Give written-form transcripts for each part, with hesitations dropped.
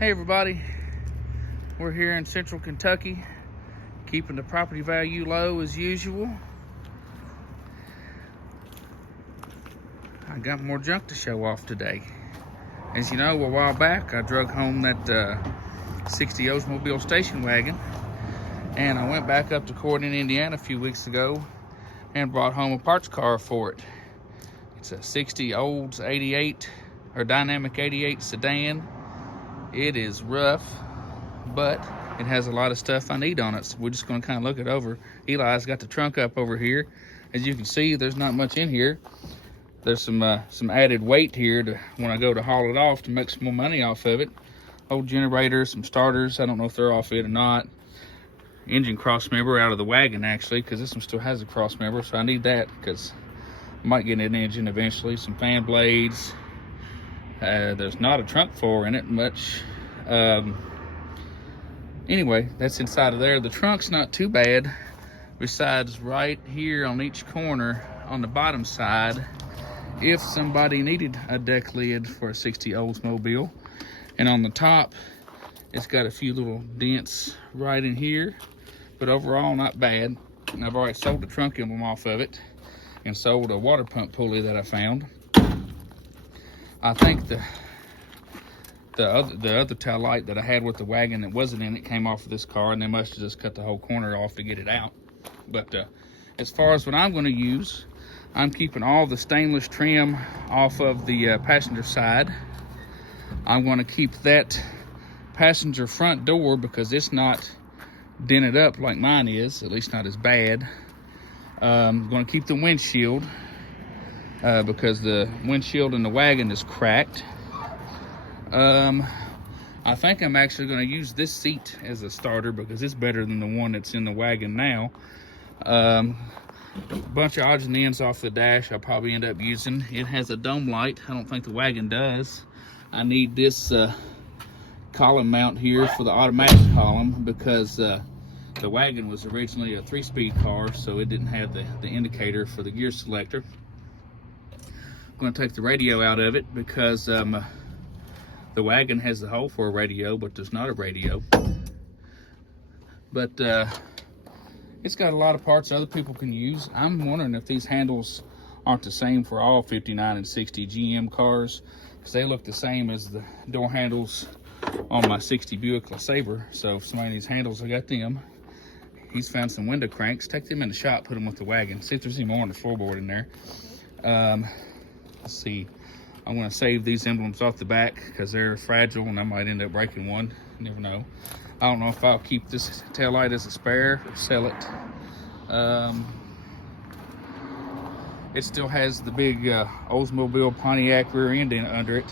Hey everybody, we're here in central Kentucky, keeping the property value low as usual. I got more junk to show off today. As you know, a while back I drug home that 60 Oldsmobile station wagon, and I went back up to court in Indiana a few weeks ago and brought home a parts car for it. It's a 60 Olds 88 or Dynamic 88 sedan. It is rough, but it has a lot of stuff I need on it, so we're just going to kind of look it over. Eli's got the trunk up over here. As you can see, there's not much in here. There's some added weight here to when I go to haul it off to make some more money off of it. Old generator, some starters. I don't know if they're off it or not. Engine cross member out of the wagon, actually, because this one still has a cross member, so I need that because I might get an engine eventually. Some fan blades. There's not a trunk floor in it much. Anyway, that's inside of there. The trunk's not too bad, besides right here on each corner on the bottom side, if somebody needed a deck lid for a 60 Oldsmobile. And on the top, it's got a few little dents right in here, but overall not bad. And I've already sold the trunk emblem off of it and sold a water pump pulley that I found. I think the other tail light that I had with the wagon that wasn't in it came off of this car, and they must have just cut the whole corner off to get it out. But as far as what I'm going to use, I'm keeping all the stainless trim off of the passenger side. I'm going to keep that passenger front door because it's not dented up like mine is, at least not as bad. I'm going to keep the windshield. Because the windshield in the wagon is cracked. I think I'm actually going to use this seat as a starter because it's better than the one that's in the wagon now. A bunch of odds and ends off the dash I'll probably end up using. It has a dome light. I don't think the wagon does. I need this column mount here for the automatic column because the wagon was originally a 3-speed car, so it didn't have the indicator for the gear selector. I'm going to take the radio out of it because the wagon has the hole for a radio, but there's not a radio. But it's got a lot of parts other people can use. I'm wondering if these handles aren't the same for all 59 and 60 GM cars, because they look the same as the door handles on my 60 Buick LeSabre. So if somebody needs handles, I got them. He's found some window cranks. Take them in the shop, put them with the wagon. See if there's any more on the floorboard in there. Let's see. I'm going to save these emblems off the back because they're fragile and I might end up breaking one. You never know. I don't know if I'll keep this taillight as a spare or sell it. It still has the big Oldsmobile Pontiac rear end under it.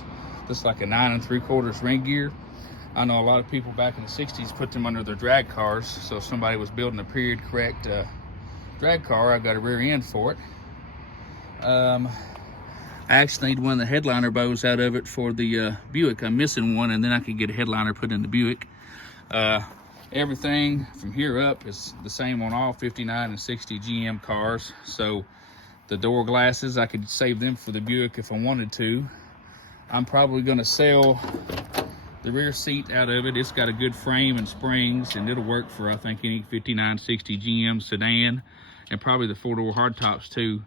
Looks like a 9 3/4 ring gear. I know a lot of people back in the 60s put them under their drag cars. So if somebody was building a period correct drag car, I got a rear end for it. I actually need one of the headliner bows out of it for the Buick. I'm missing one, and then I could get a headliner put in the Buick. Everything from here up is the same on all 59 and 60 GM cars. So the door glasses, I could save them for the Buick if I wanted to. I'm probably going to sell the rear seat out of it. It's got a good frame and springs, and it'll work for, I think, any 59, 60 GM sedan, and probably the 4-door hardtops too.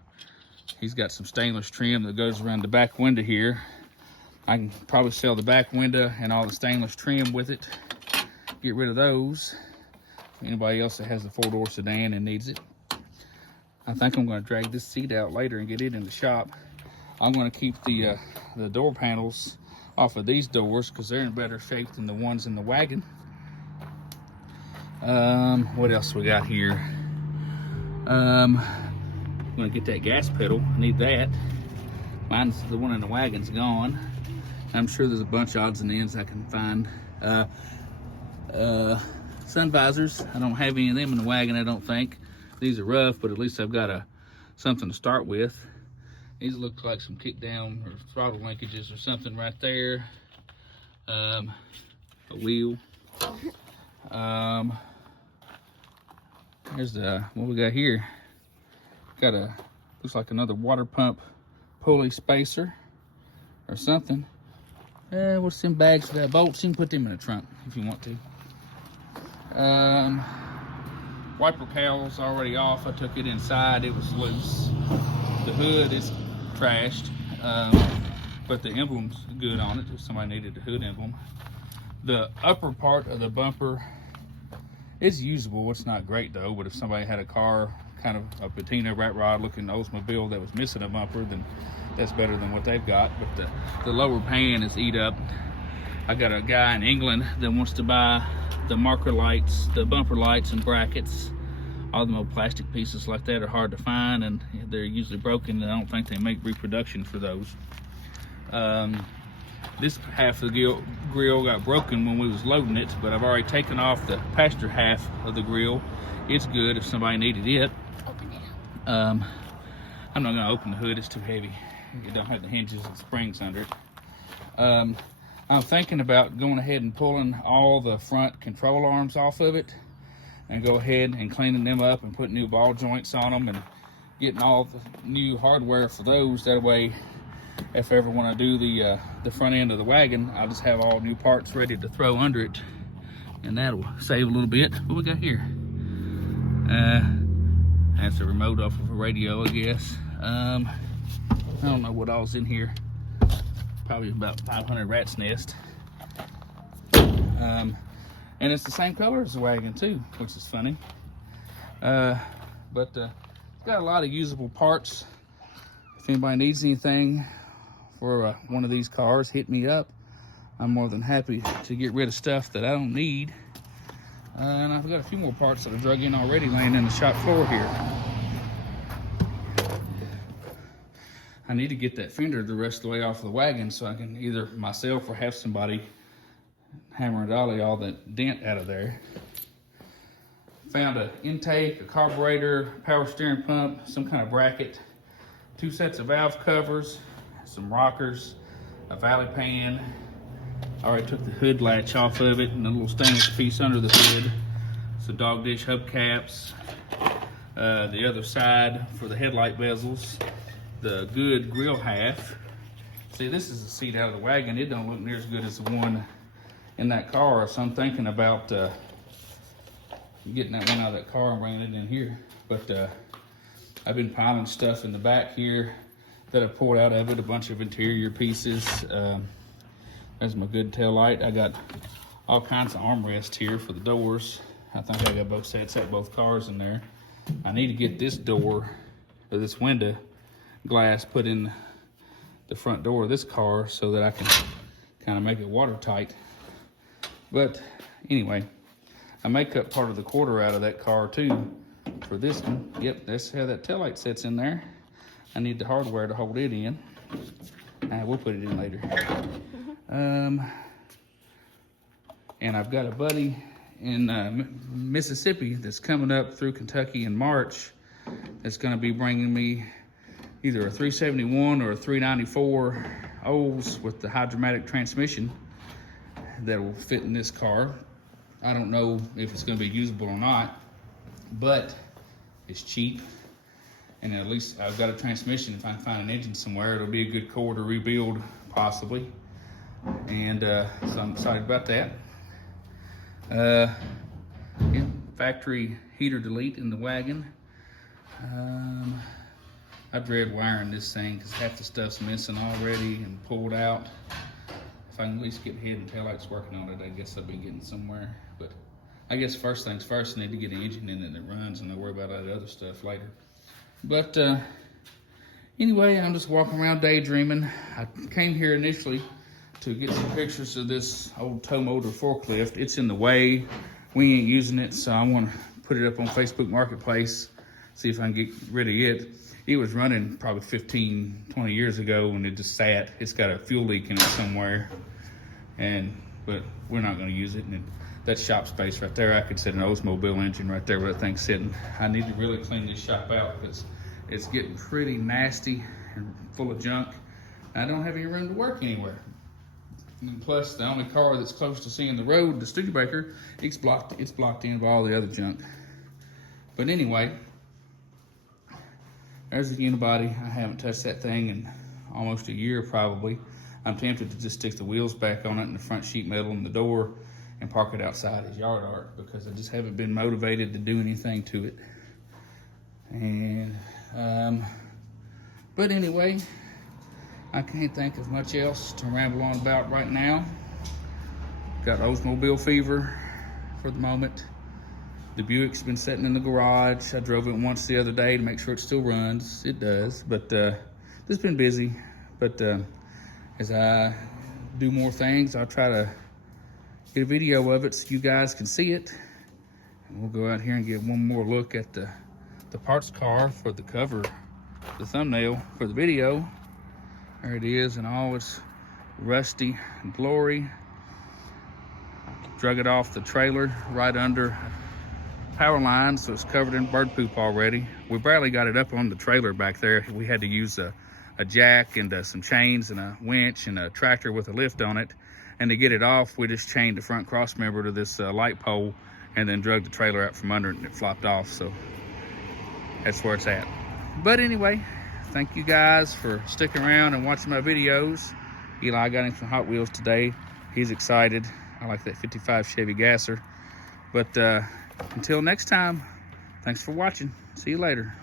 He's got some stainless trim that goes around the back window here. I can probably sell the back window and all the stainless trim with it. Get rid of those. Anybody else that has a 4-door sedan and needs it. I think I'm going to drag this seat out later and get it in the shop. I'm going to keep the door panels off of these doors because they're in better shape than the ones in the wagon. What else we got here? I'm going to get that gas pedal. I need that. Mine's the one in the wagon's gone. I'm sure there's a bunch of odds and ends I can find. Sun visors. I don't have any of them in the wagon, I don't think. These are rough, but at least I've got something to start with. These look like some kick down or throttle linkages or something right there. A wheel. Here's what we got here. Got looks like another water pump pulley spacer or something. What's them bags for that bolts? You can put them in the trunk if you want to. Wiper cowl's already off. I took it inside. It was loose. The hood is trashed, but the emblem's good on it if somebody needed a hood emblem. The upper part of the bumper is usable. It's not great though, but if somebody had a car, kind of a patina rat rod looking Oldsmobile that was missing a bumper, then that's better than what they've got. But the lower pan is eat up. I got a guy in England that wants to buy the marker lights, the bumper lights and brackets. All the old plastic pieces like that are hard to find, and they're usually broken, and I don't think they make reproduction for those. This half of the grill got broken when we was loading it, but I've already taken off the passenger half of the grill. It's good if somebody needed it. Open it up. I'm not gonna open the hood, it's too heavy. It don't have the hinges and springs under it. I'm thinking about going ahead and pulling all the front control arms off of it and go ahead and cleaning them up and putting new ball joints on them and getting all the new hardware for those. That way, if I ever want to do the front end of the wagon, I'll just have all new parts ready to throw under it, and that'll save a little bit. What we got here? That's a remote off of a radio, I guess. I don't know what all's in here. Probably about 500 rat's nest. And it's the same color as the wagon too, which is funny. But it's got a lot of usable parts. If anybody needs anything for one of these cars, hit me up. I'm more than happy to get rid of stuff that I don't need. And I've got a few more parts that I drug in already laying in the shop floor here. I need to get that fender the rest of the way off the wagon so I can either myself or have somebody hammer and dolly all that dent out of there. Found an intake, a carburetor, power steering pump, some kind of bracket, 2 sets of valve covers, some rockers, a valley pan. I already took the hood latch off of it and a little stainless piece under the hood. Some dog dish hubcaps, the other side for the headlight bezels, the good grill half. See, this is the seat out of the wagon. It don't look near as good as the one in that car, so I'm thinking about getting that one out of that car and bringing it in here. But I've been piling stuff in the back here that I pulled out of it, a bunch of interior pieces. There's my good tail light. I got all kinds of armrests here for the doors. I think I got both sets at both cars in there. I need to get this door, or this window glass put in the front door of this car so that I can kind of make it watertight. But anyway, I may cut part of the quarter out of that car too for this one. Yep, that's how that taillight sits in there. I need the hardware to hold it in. We'll put it in later. And I've got a buddy in Mississippi that's coming up through Kentucky in March that's gonna be bringing me either a 371 or a 394 Olds with the hydromatic transmission that will fit in this car. I don't know if it's gonna be usable or not, but it's cheap. And at least I've got a transmission. If I can find an engine somewhere, it'll be a good core to rebuild, possibly. And so I'm excited about that. Yeah, factory heater delete in the wagon. I dread wiring this thing because half the stuff's missing already and pulled out. If I can at least get head and taillights working on it, I guess I'll be getting somewhere. But I guess first things first, I need to get an engine in it that runs, and I'll worry about all that other stuff later. But anyway, I'm just walking around daydreaming. I came here initially to get some pictures of this old tow motor forklift. It's in the way. We ain't using it, so I want to put it up on Facebook Marketplace, see if I can get rid of it. It was running probably 15, 20 years ago and it just sat. It's got a fuel leak in it somewhere, but we're not going to use it. And that shop space right there, I could set an Oldsmobile engine right there where that thing's sitting. I need to really clean this shop out because it's getting pretty nasty and full of junk. I don't have any room to work anywhere. And plus, the only car that's close to seeing the road, the Studebaker, it's blocked in by all the other junk. But anyway, there's the unibody. I haven't touched that thing in almost a year probably. I'm tempted to just stick the wheels back on it and the front sheet metal and the door and park it outside as yard art, because I just haven't been motivated to do anything to it. And but anyway, I can't think of much else to ramble on about right now. Got Oldsmobile fever for the moment. The Buick's been sitting in the garage. I drove it once the other day to make sure it still runs. It does, but it's been busy. But as I do more things, I'll try to get a video of it so you guys can see it. And we'll go out here and get one more look at the parts car for the cover, the thumbnail for the video. There it is in all its rusty glory. Drug it off the trailer right under power line, so it's covered in bird poop already. We barely got it up on the trailer back there. We had to use a jack and some chains and a winch and a tractor with a lift on it. And to get it off, we just chained the front cross member to this light pole and then drug the trailer out from under it, and it flopped off. So that's where it's at. But anyway, thank you guys for sticking around and watching my videos. Eli got him some Hot Wheels today. He's excited. I like that 55 Chevy Gasser. But until next time, thanks for watching. See you later.